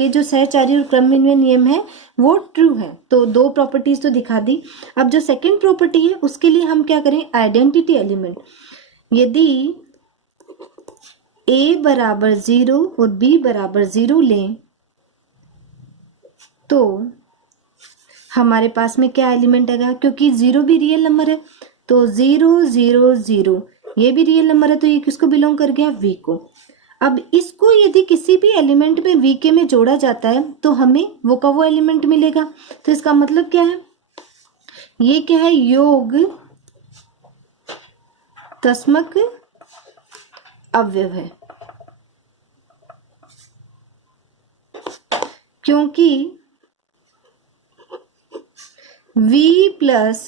ये जो सहचारी और क्रमन्वय नियम है वो ट्रू है। तो दो प्रॉपर्टीज तो दिखा दी। अब जो सेकंड प्रॉपर्टी है उसके लिए हम क्या करें, आइडेंटिटी एलिमेंट। यदि a बराबर 0 और b बराबर 0 लें तो हमारे पास में क्या एलिमेंट आएगा, क्योंकि 0 भी रियल नंबर है तो 0 0 0 ये भी रियल नंबर है, तो ये किसको बिलोंग कर गया, v को। अब इसको यदि किसी भी एलिमेंट में वीके में जोड़ा जाता है तो हमें वो का वो एलिमेंट मिलेगा। तो इसका मतलब क्या है, ये क्या है, योग तस्मक अवयव है, क्योंकि v प्लस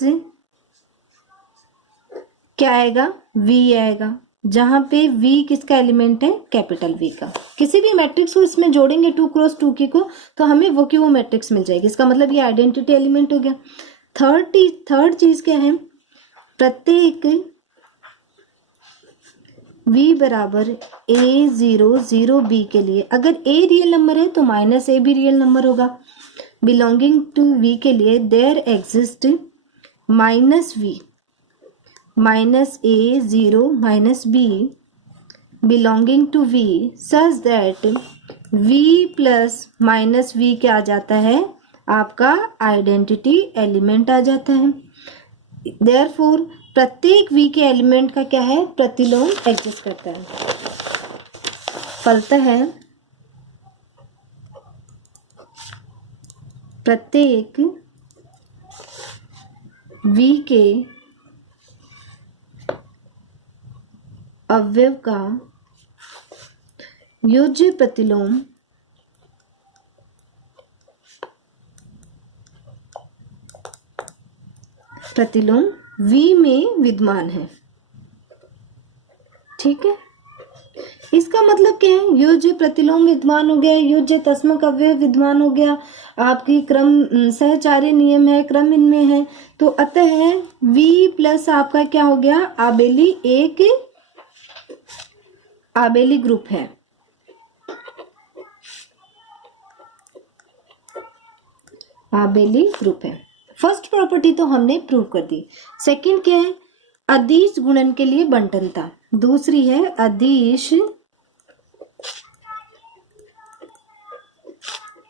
क्या आएगा, v आएगा, जहां पे v किसका एलिमेंट है, कैपिटल V का। किसी भी मैट्रिक्स को इसमें जोड़ेंगे 2 क्रॉस 2 की को तो हमें वो की वो मैट्रिक्स मिल जाएगी। इसका मतलब ये आइडेंटिटी एलिमेंट हो गया। थर्ड चीज क्या है, प्रत्येक v बराबर a0 0b के लिए अगर a रियल नंबर है तो माइनस a भी रियल नंबर होगा। बिलोंगिंग टू v के लिए there exist minus v minus a 0 minus b belonging to v such that v plus minus v क्या आ जाता है, आपका आइडेंटिटी एलिमेंट आ जाता है। therefore प्रत्येक v के एलिमेंट का क्या है, प्रतिलोम एग्जिस्ट करता है। फलतः है प्रत्येक v के अवयव का योज्य प्रतिलोम V में विद्यमान है। ठीक है, इसका मतलब क्या है, योज्य प्रतिलोम विद्यमान हो गया, योज्य तस्मक अवयव विद्यमान हो गया, आपकी क्रम सहचारी नियम है, क्रम इनमें है, तो अतः V प्लस आपका क्या हो गया, आबेली एक आबेली ग्रुप है। आबेली ग्रुप है। फर्स्ट प्रॉपर्टी तो हमने प्रूव कर दी। सेकंड क्या है, अदिश गुणन के लिए बंटनता। दूसरी है अदिश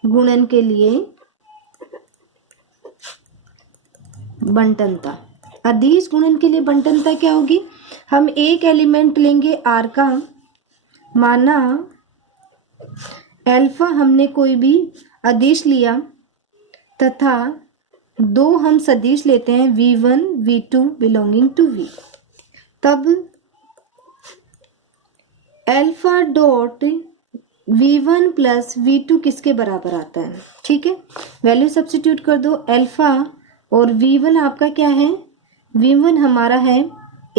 गुणन के लिए बंटनता। अदिश गुणन के लिए बंटनता क्या होगी, हम एक एलिमेंट लेंगे r का, माना अल्फा हमने कोई भी अदिश लिया तथा दो हम सदिश लेते हैं v1 v2 belonging to v, तब alpha dot v1 plus v2 किसके बराबर आता है। ठीक है, वैल्यू सब्स्टिट्यूट कर दो, अल्फा और v1 आपका क्या है, v1 हमारा है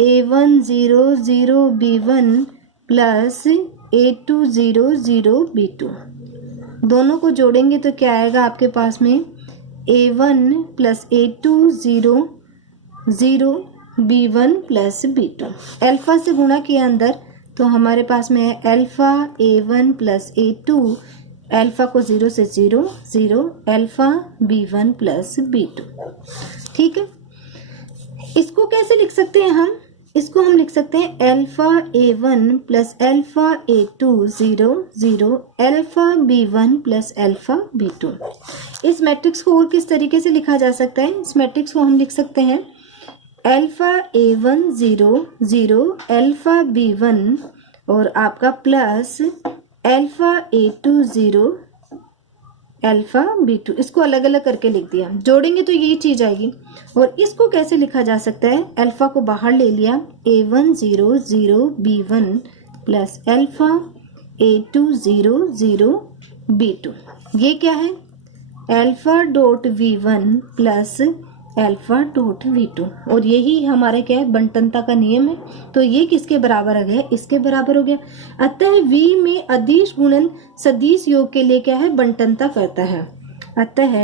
a1 0 0 b1 plus a2 0 0 b2। दोनों को जोड़ेंगे तो क्या आएगा आपके पास में, a1 plus a2 0 0 b1 plus b2। Alpha से गुणा किया अंदर तो हमारे पास में है alpha a1 plus a2, alpha को 0 से 0 0 अल्फा b1 प्लस b2। ठीक है, इसको कैसे लिख सकते हैं हम, इसको हम लिख सकते हैं alpha a1 plus alpha a2 0 0 alpha b1 plus alpha b2। इस मैट्रिक्स को और किस तरीके से लिखा जा सकता है, इस मैट्रिक्स को हम लिख सकते हैं अल्फा a1 0 0 अल्फा b1 और आपका plus alpha a2 0 alpha b2। इसको अलग अलग करके लिख दिया, जोड़ेंगे तो यही चीज आएगी। और इसको कैसे लिखा जा सकता है, अल्फा को बाहर ले लिया a1 0 0 b1 plus alpha a2 0 0 b2। ये क्या है, alpha dot v1 plus alpha dot v2, और यही हमारा क्या है, बंटनता का नियम है। तो ये किसके बराबर आ गया, इसके बराबर हो गया। अतः v में अदिश गुणन सदिश योग के लिए क्या है, बंटनता करता है। अतः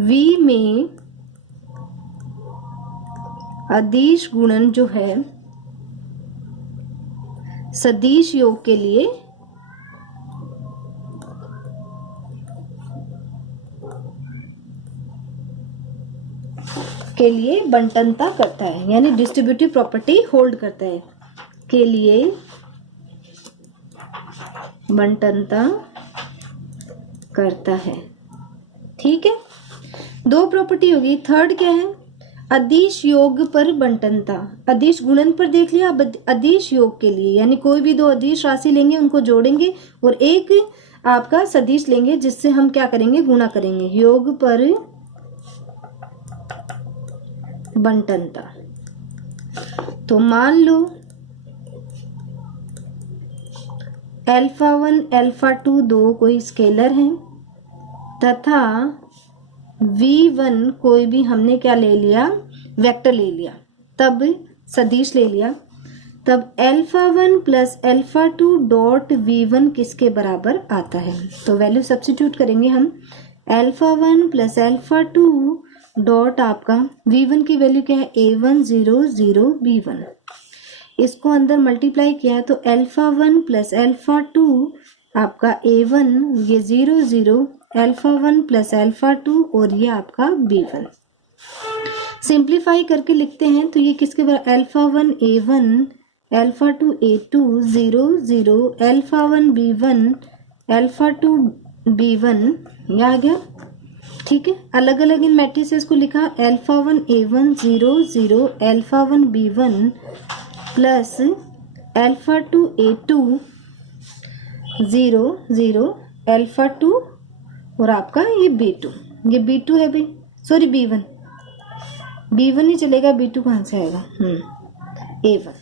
v में अदिश गुणन जो है सदिश योग के लिए के लिए बंटनता करता है, यानी डिस्ट्रीब्यूटिव प्रॉपर्टी होल्ड करता है, के लिए बंटनता करता है। ठीक है, दो प्रॉपर्टी होगी। थर्ड क्या है, अदिश योग पर बंटनता। अदिश गुणन पर देख लिया, अब अदिश योग के लिए, यानी कोई भी दो अदिश राशि लेंगे, उनको जोड़ेंगे और एक आपका सदिश लेंगे, जिससे हम क्या करेंगे, गुणा करेंगे। योग पर बंटनता। तो मान लो α1 α2 दो कोई स्केलर हैं तथा v1 कोई भी हमने क्या ले लिया, वेक्टर ले लिया, तब सदिश ले लिया, तब α1 प्लस α2 डॉट v1 किसके बराबर आता है। तो वैल्यू सब्स्टिट्यूट करेंगे हम, α1 प्लस α2 डॉट आपका v1 की वैल्यू क्या है, a1 0 0 b1। इसको अंदर मल्टीप्लाई किया तो α1 प्लस α2 आपका a1, ये 0 0, α1 प्लस α2 और ये आपका b1। सिंप्लीफाई करके लिखते हैं तो ये किसके बराबर, α1 a1 α2 a2 0 0, α1 b1 α2 b1, ये आ गया। ठीक है, अलग अलग इन मैट्रिसेस को लिखा, α1 a1 0 0, α1 b1 प्लस α2 a2 0 0, α2 और आपका ये b2, ये b2 है भाई, सॉरी b1 ही चलेगा, b2 कहाँ से आएगा, a1,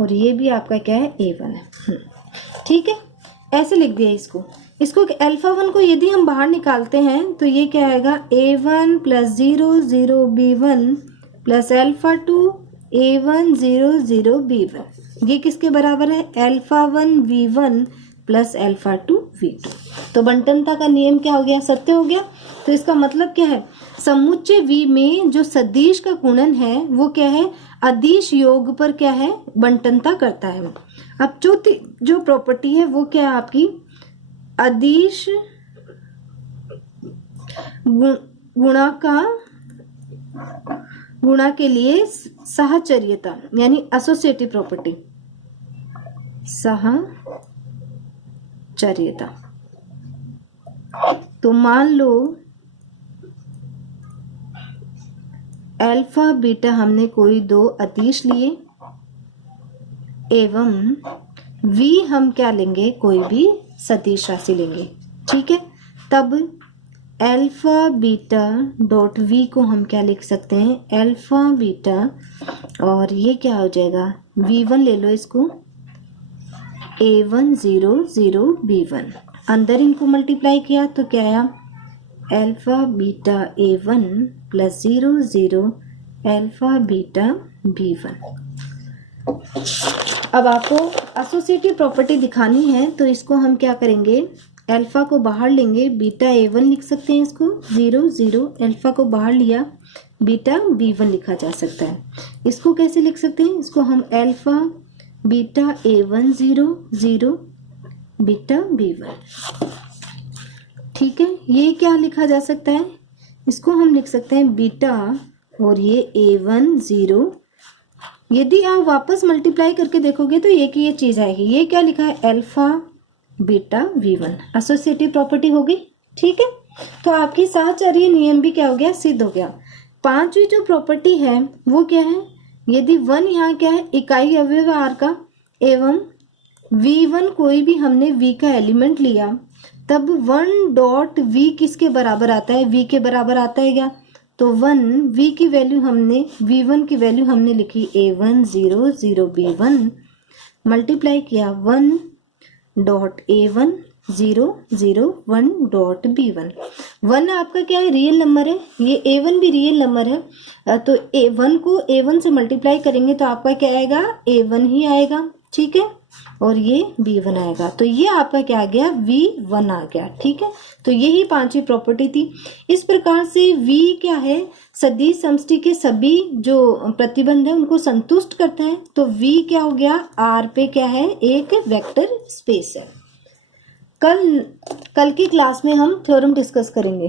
और ये भी आपका क्या है, a1 है। ठीक है, ऐसे लिख दिया इसको। α1 को यदि हम बाहर निकालते हैं तो ये क्या आएगा, a1 plus 0 0 b1 plus α2 a1 0 0 b1, ये किसके बराबर है, α1 v1 प्लस α2 v2। तो बंटनता का नियम क्या हो गया, सत्य हो गया। तो इसका मतलब क्या है, समुच्चय V में जो सदिश का गुणन है वो क्या है, अदिश योग पर क्या है, बंटनता करता है। अब चौथी जो प्रॉपर्टी है वो क्या है आपकी, अदिश गुणा के लिए साहचर्यता, यानी एसोसिएटिव प्रॉपर्टी, साहचर्यता। तो मान लो अल्फा बीटा हमने कोई दो अदिश लिए एवं v हम क्या लेंगे, कोई भी सदिश राशि लेंगे। ठीक है, तब अल्फा बीटा डॉट v को हम क्या लिख सकते हैं, अल्फा बीटा, और ये क्या हो जाएगा, v1 ले लो इसको, a1 0 0 b1, अंदर इनको मल्टीप्लाई किया तो क्या आया, alpha beta a1 plus 0 0 alpha beta b1। अब आपको एसोसिएटिव प्रॉपर्टी दिखानी है तो इसको हम क्या करेंगे, अल्फा को बाहर लेंगे, बीटा a1 लिख सकते हैं, इसको 0 0, अल्फा को बाहर लिया, बीटा b1 लिखा जा सकता है। इसको कैसे लिख सकते हैं, इसको हम alpha beta a1 0 0 beta b1। ठीक है, ये क्या लिखा जा सकता है, इसको हम लिख सकते हैं बीटा और ये a1 0। यदि आप वापस मल्टीप्लाई करके देखोगे तो ये की ये चीज आएगी, ये क्या लिखा है, alpha beta v1, associative property होगी। ठीक है, तो आपकी साहचर्य नियम भी क्या हो गया, सिद्ध हो गया। पांचवी जो प्रॉपर्टी है वो क्या है, यदि 1 यहाँ क्या है, इकाई अवयव r का, एवं v1 कोई भी हमने v का एलिमेंट लिया, तब 1 डॉट v किसके बराबर आता है, v के बराबर आता है क्या, तो 1 v की वैल्यू हमने, v1 की वैल्यू हमने लिखी a1 0 0 b1, मल्टीप्लाई किया 1 डॉट a1 0 0 1 डॉट b1। 1 आपका क्या है, रियल नंबर है, ये a1 भी रियल नंबर है, तो a1 को a1 से मल्टीप्लाई करेंगे तो आपका क्या आएगा, a1 ही आएगा। ठीक है, और ये b1 आएगा, तो ये आपका क्या आ गया, v1 आ गया। ठीक है, तो यही पांचवी प्रॉपर्टी थी। इस प्रकार से v क्या है, सदिश समष्टि के सभी जो प्रतिबंध है उनको संतुष्ट करता है। तो v क्या हो गया, r पे क्या है, एक वेक्टर स्पेस है। कल की क्लास में हम थ्योरम डिस्कस करेंगे।